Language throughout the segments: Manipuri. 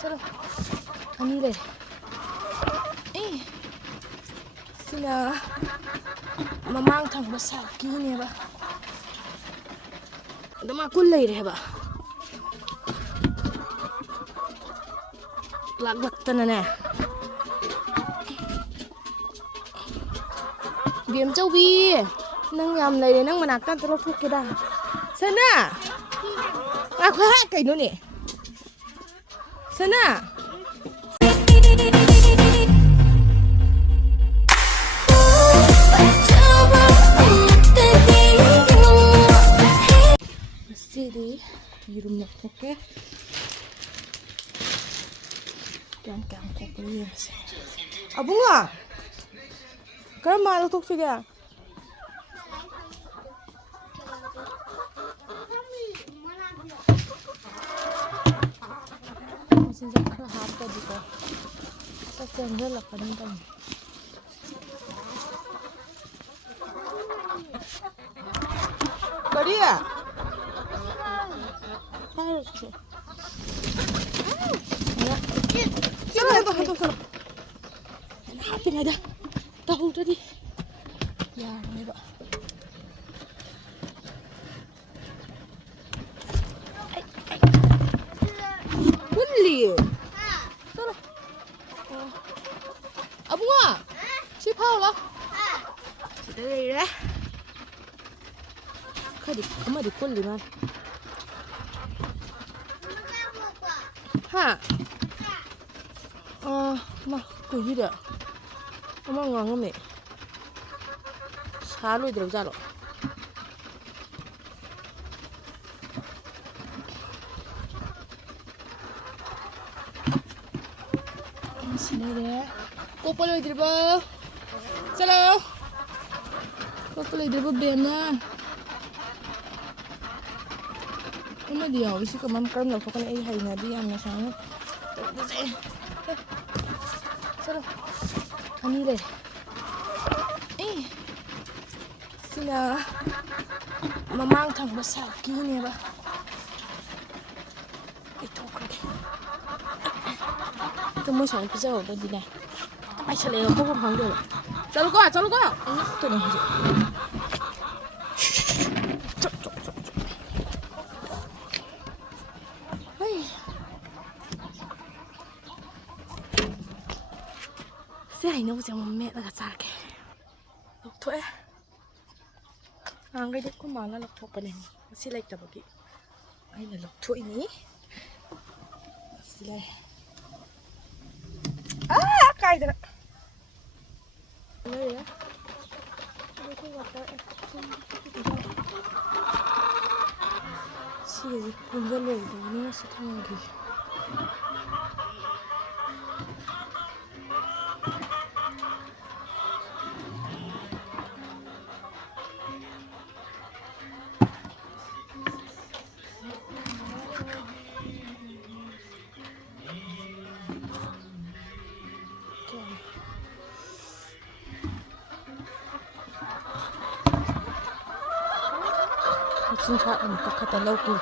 चलो अनि ले ए सिना mamang thang ba sa ki ne ba dama kul lai re ba lag battana ne game châu bi nang yam lai de nang manak tan tro thuk ke da sana a khwa kai no ne sana Jadi Yerum LWTHOK dan kangkok ini abu nggak kerma LWTHOK juga masih zakar harga juga kita cenderung lakukan kan Korea Solo. Hanapin ada. Tahu tadi. Ya, ini Pak. Beli. Solo. Abu ah. Si Paul lah. Đây đấy. Khai đi, kamu di kul di mana? Ha. Mah, kau hidup. Kamu ngangam ni. Selalu terus jalan. Sini deh. Kau perlu dribble. Selalu. Kau perlu dribble bema. Ini dia, isi kemam kerem lah. Pokoknya ini hari nabi yang nasanya. Solo, ani le. Sina mamang thang ba sa ki ne ba. Itu kok. Itu mau sang pizza ba di ne. Ai chale ko ko hang de. Chalo ko. Tu ne. Saya ini udah mau mẹ là sao kì, lộc thuế, cái đấy cũng mà là lộc thuế này, xin lấy tập cái, ai là lộc thuế nhỉ, xin lấy, cái đó, lấy á, đây không gặp đấy, xin gì, cùng dân lời đó nó sẽ thằng gì. Xin chào anh các bạn lâu kỳ.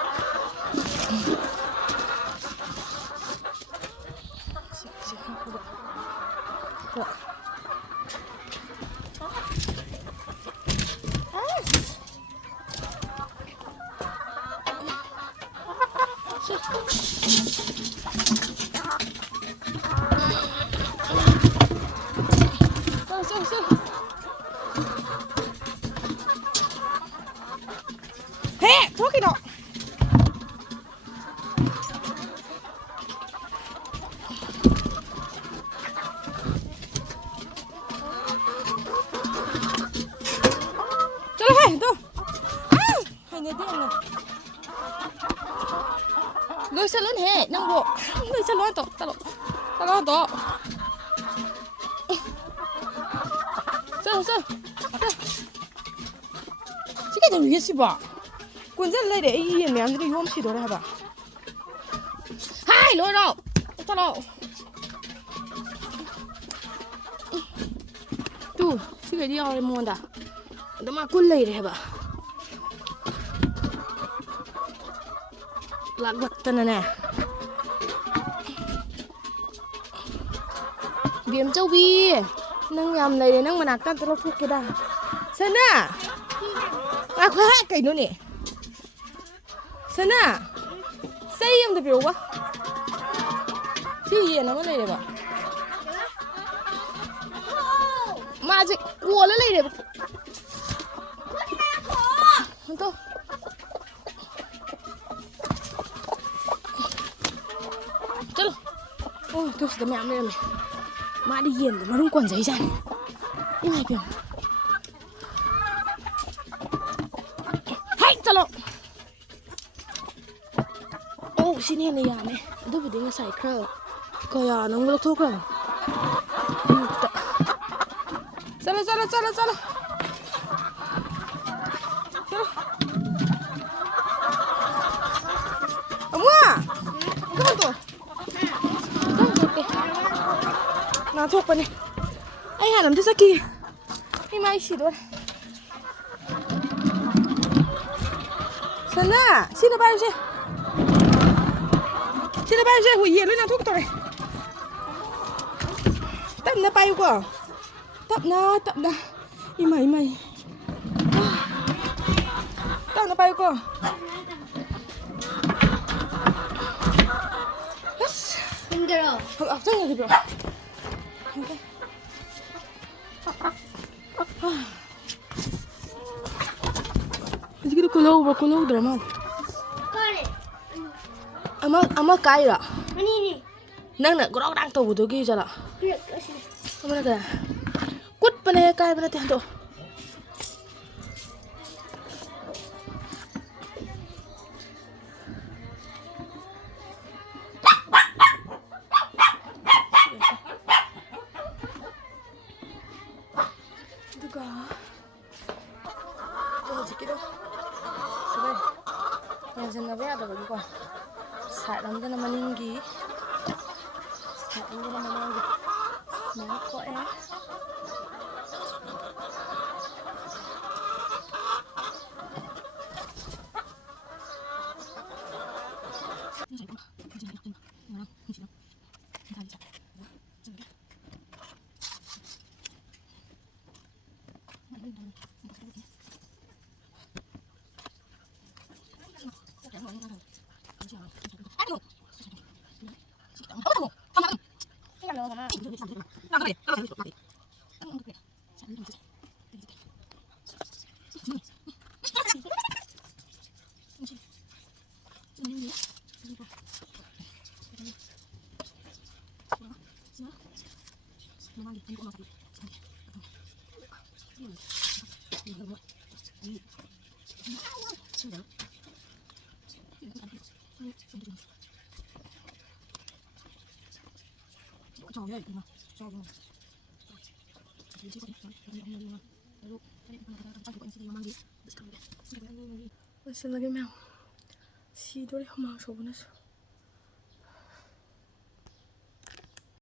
Hei, thôi cái đó. Cho hei, tu. Hei này đi này. Lôi xe lớn hei, năng bộ. Lôi xe lớn to, talo to. Sao. Cái gì vậy bà? Quân dân lấy để yên mẹ ăn cái hôm xí đó ra bà. Hai lôi đâu? Sao đâu? Tu, xí cái đi ao mua đã. Đó mà quân lấy để bà. ꯂꯥꯛꯂꯛꯇꯅꯅꯦ ꯕꯦꯝ Chaobi ꯅꯪ ꯌꯥꯝ ꯂꯩꯔꯦ ꯅꯪ ꯃꯅꯥꯛꯇ ꯑꯝꯇ ꯂꯧꯊꯣꯛꯀꯦꯗ ꯁꯅꯥ ꯉꯥꯏꯈꯣ ꯍꯦꯛ ꯀꯩꯅꯣꯅꯦ ꯁꯅꯥ ꯆꯩ ꯑꯃꯗ ꯄꯤꯔꯛꯎꯕ ꯁꯤ ꯌꯦꯟ ꯑꯃ ꯂꯩꯔꯦꯕ 마지 꼬를 이래 또 चलो ô tôi sẽ mẹ này mà đi hiền mà đúng quần giấy ra cái này kìa hay chalo ô xin hẹn này à này tôi phải đến xài khờ coi à nó ngược thuốc rồi चलो चलो चलो चलो चलो अम्मा कौन तो ना थोक पने ai hà làm thế sao kì ai mai xì đôi Sơn à xin nó bao nhiêu hủy hiền lên nào thuốc tôi tận nó bay quá tập na imai tập na bay ko 힘들어. 앞장이 어디 bro 이게 콜로 드라마 그래. 아마 까이라 아니. nang gorok dang to budo gi jala 그래. 그래. mana ka kut pane kai bana te to duga jikido sabai yang sen nabe ada bagi ko sa lam dana maningi sa lam dana manangi na ko Masih lagi mau si doi mau coba nasu